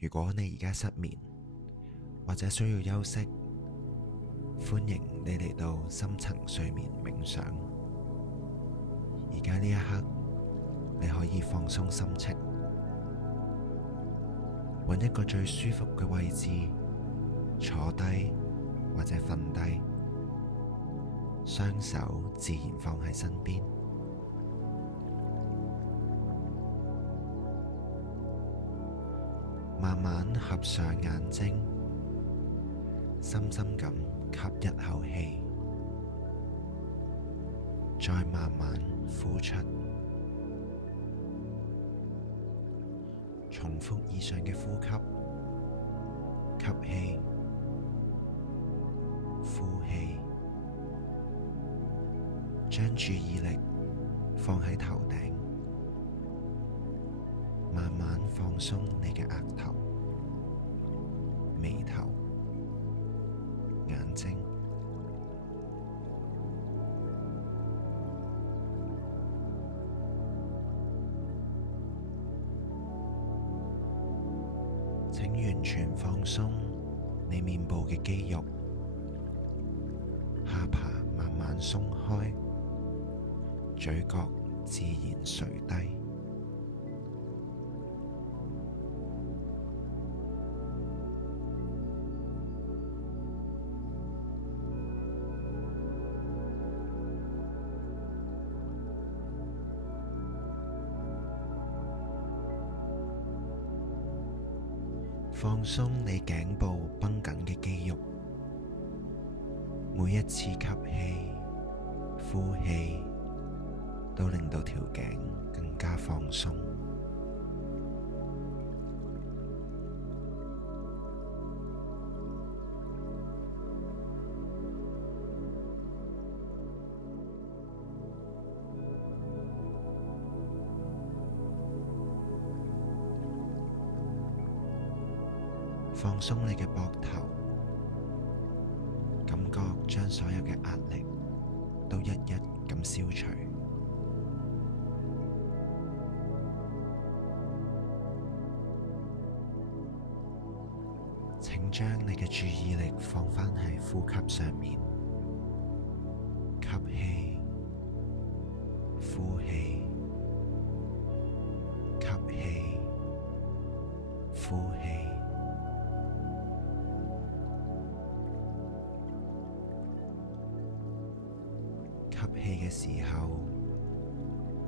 如果你而家失眠或者需要休息，歡迎你嚟到深層睡眠冥想。而家呢一刻，你可以放鬆心情，揾一個最舒服嘅位置坐低或者瞓低，雙手自然放喺身邊，慢慢合上眼睛，深深咁吸一口氣，再慢慢呼出。重複以上嘅呼吸，吸氣，呼氣，將注意力放喺頭頂，慢慢放鬆你嘅額頭、眉頭、眼睛。請完全放鬆你面部嘅肌肉，下巴慢慢鬆開，嘴角自然垂低。放鬆你頸部繃緊嘅肌肉，每一次吸氣、呼氣都令到條頸更加放鬆。放鬆你嘅膊頭，感覺將所有嘅壓力都一一咁消除。請將你嘅注意力放返喺呼吸上面，吸氣、呼氣、吸氣、呼氣。吸氣嘅時候，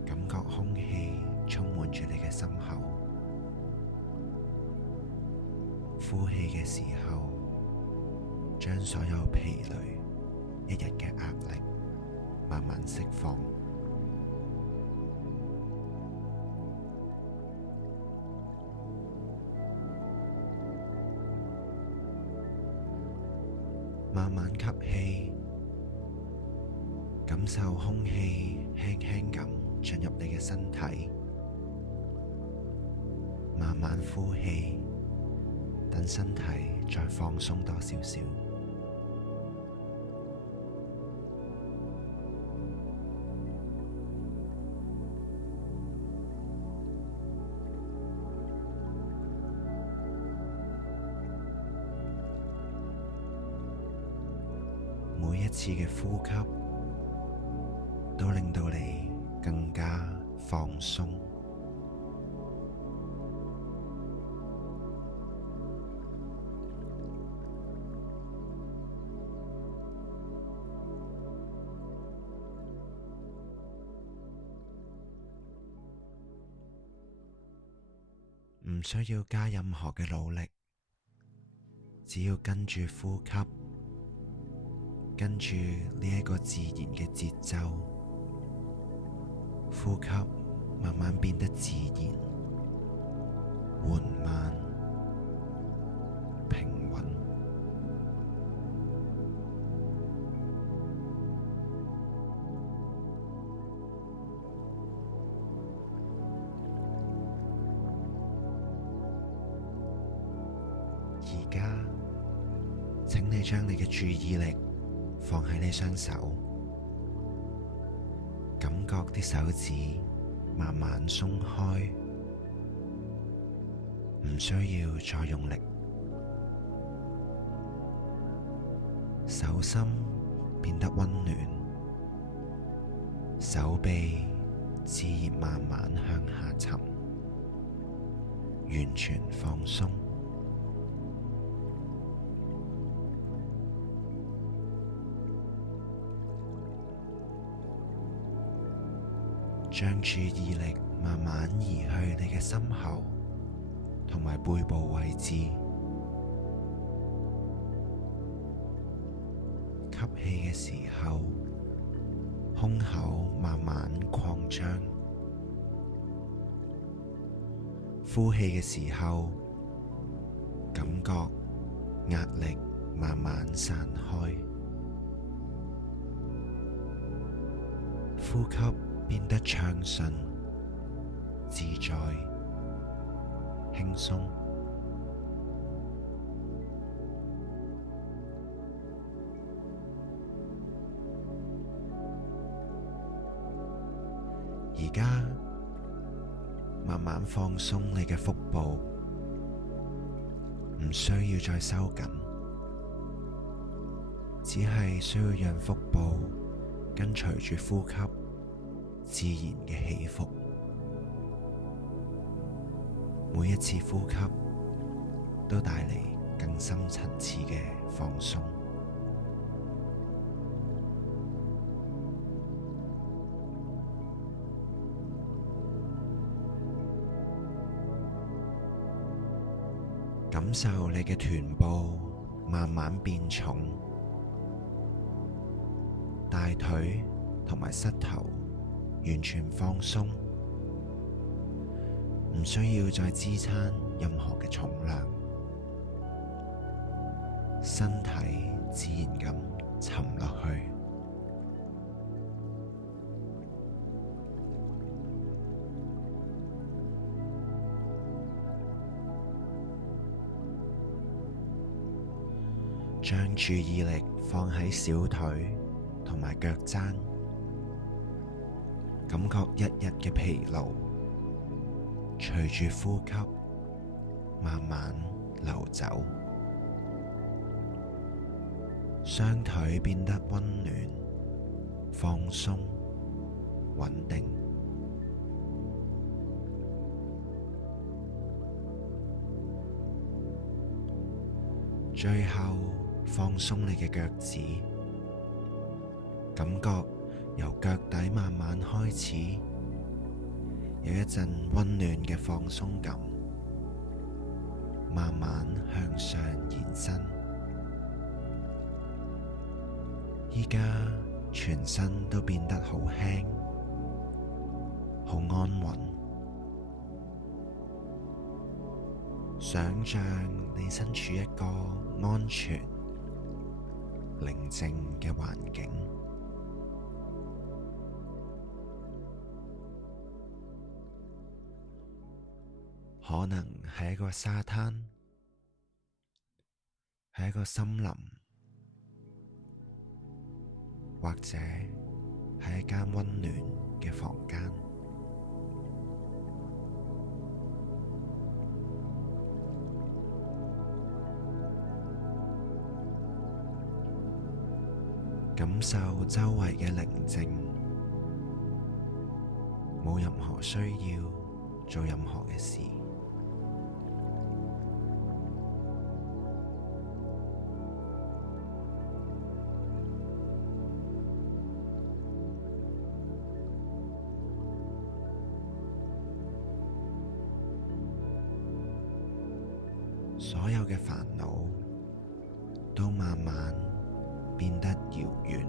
感覺空氣充滿住你嘅心口；呼氣嘅時候，將所有疲累、一日嘅壓力慢慢釋放。慢慢吸氣，感受空氣輕輕咁進入你嘅身體，慢慢呼氣，等身體再放鬆多少少。每一次嘅呼吸都令到你更加放鬆。唔需要加任何嘅努力，只要跟住呼吸，跟住呢一個自然嘅節奏，呼吸慢慢變得自然、緩慢、平穩。而家，請你將你嘅注意力放喺你雙手，感覺啲手指慢慢鬆開，唔需要再用力，手心變得溫暖，手臂自然慢慢向下沉，完全放鬆。將注意力慢慢移去你嘅心口同埋背部位置，吸氣嘅時候，胸口慢慢擴張；呼氣嘅時候，感覺壓力慢慢散開，呼吸變得暢順、自在、輕鬆。而家慢慢放鬆你嘅腹部，唔需要再收緊，只係需要讓腹部跟隨住呼吸自然嘅起伏，每一次呼吸都帶嚟更深層次嘅放鬆。感受你嘅臀部慢慢變重，大腿同埋膝頭完全放鬆，唔需要再支撐任何嘅重量，身體自然咁沉落去。將注意力放喺小腿同埋腳踭，感覺一日嘅疲勞隨住呼吸慢慢流走，雙腿變得溫暖、放鬆、穩定。最後放鬆你嘅腳趾，感覺由腳底慢慢開始，有一陣溫暖嘅放鬆感，慢慢向上延伸。依家全身都變得好輕，好安穩。想象你身處一個安全、寧靜嘅環境，可能係一個沙灘，係一個森林，或者係一間溫暖嘅房間。感受周圍嘅寧靜，冇任何需要做任何嘅事。所有嘅煩惱都慢慢變得遙遠，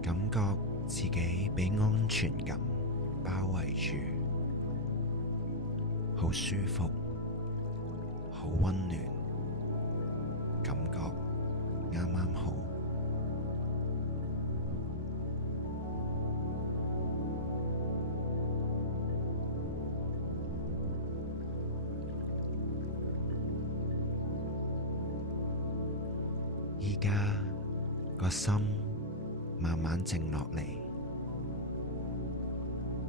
感覺自己被安全感包圍住，好舒服，好溫暖，感覺啱啱好。而家個心慢慢靜落嚟，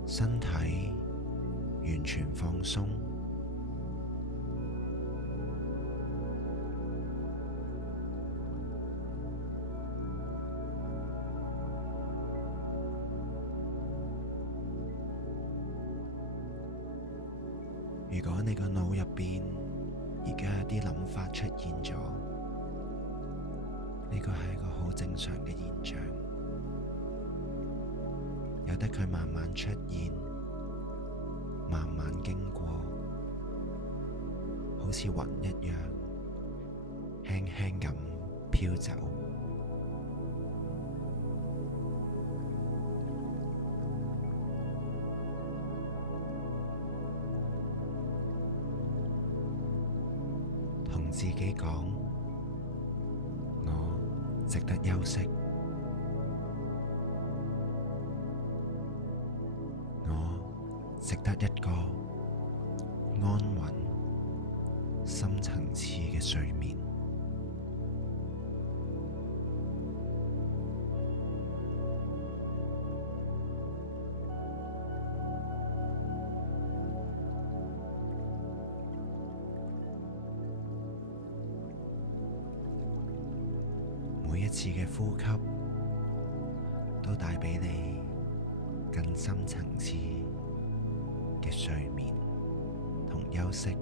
身體完全放鬆。如果你個腦入邊而家有啲諗法出現咗，呢個係一個好正常嘅現象，由得佢慢慢出現，慢慢經過，好似雲一樣，輕輕咁飄走。同自己講，我值得休息，我值得一個安穩、深層次嘅睡眠。每一次嘅呼吸都帶畀你更深層次嘅睡眠同休息。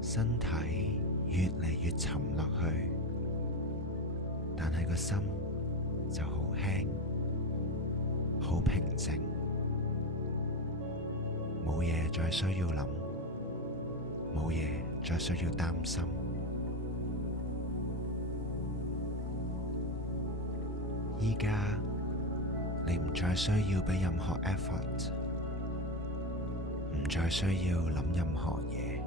身體越嚟越沉落去，但係個心就好輕，好平靜，冇嘢再需要諗，冇嘢再需要擔心。依家你唔再需要俾任何 effort， 唔再需要諗任何嘢，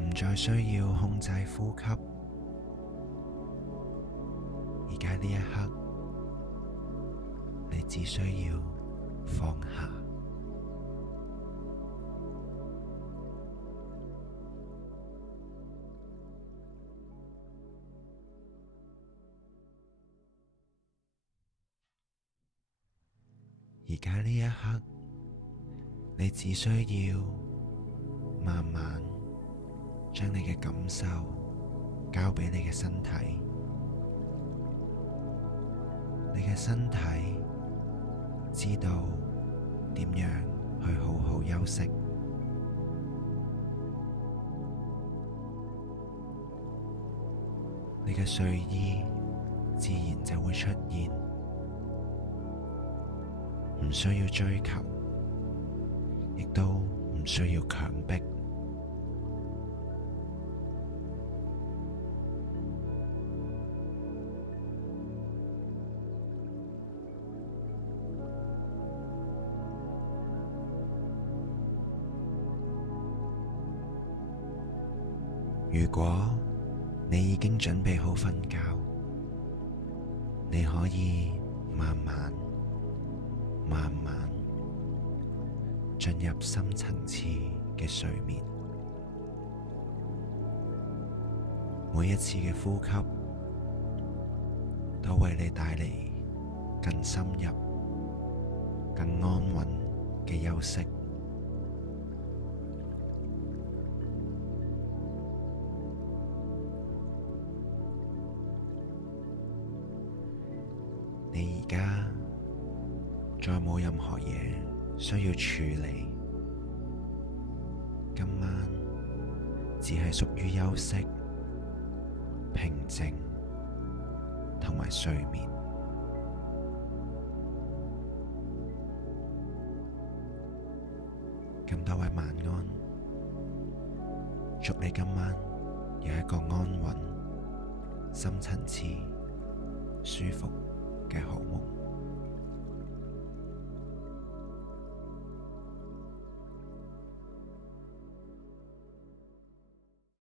唔再需要控制呼吸。而家呢一刻，你只需要放下。而家呢一刻，你只需要慢慢將你嘅感受交畀你嘅身體，你嘅身體知道點樣去好好休息。你嘅睡意自然就會出現，唔需要追求，亦都唔需要強迫。如果你已經準備好瞓覺，你可以慢慢進入深層次嘅睡眠。每一次嘅呼吸都為你帶嚟更深入、更安穩嘅休息。你而家再冇任何嘢需要處理，今晚只係屬於休息、平靜同埋睡眠。咁多位晚安，祝你今晚有一個安穩、深層次、舒服嘅好夢。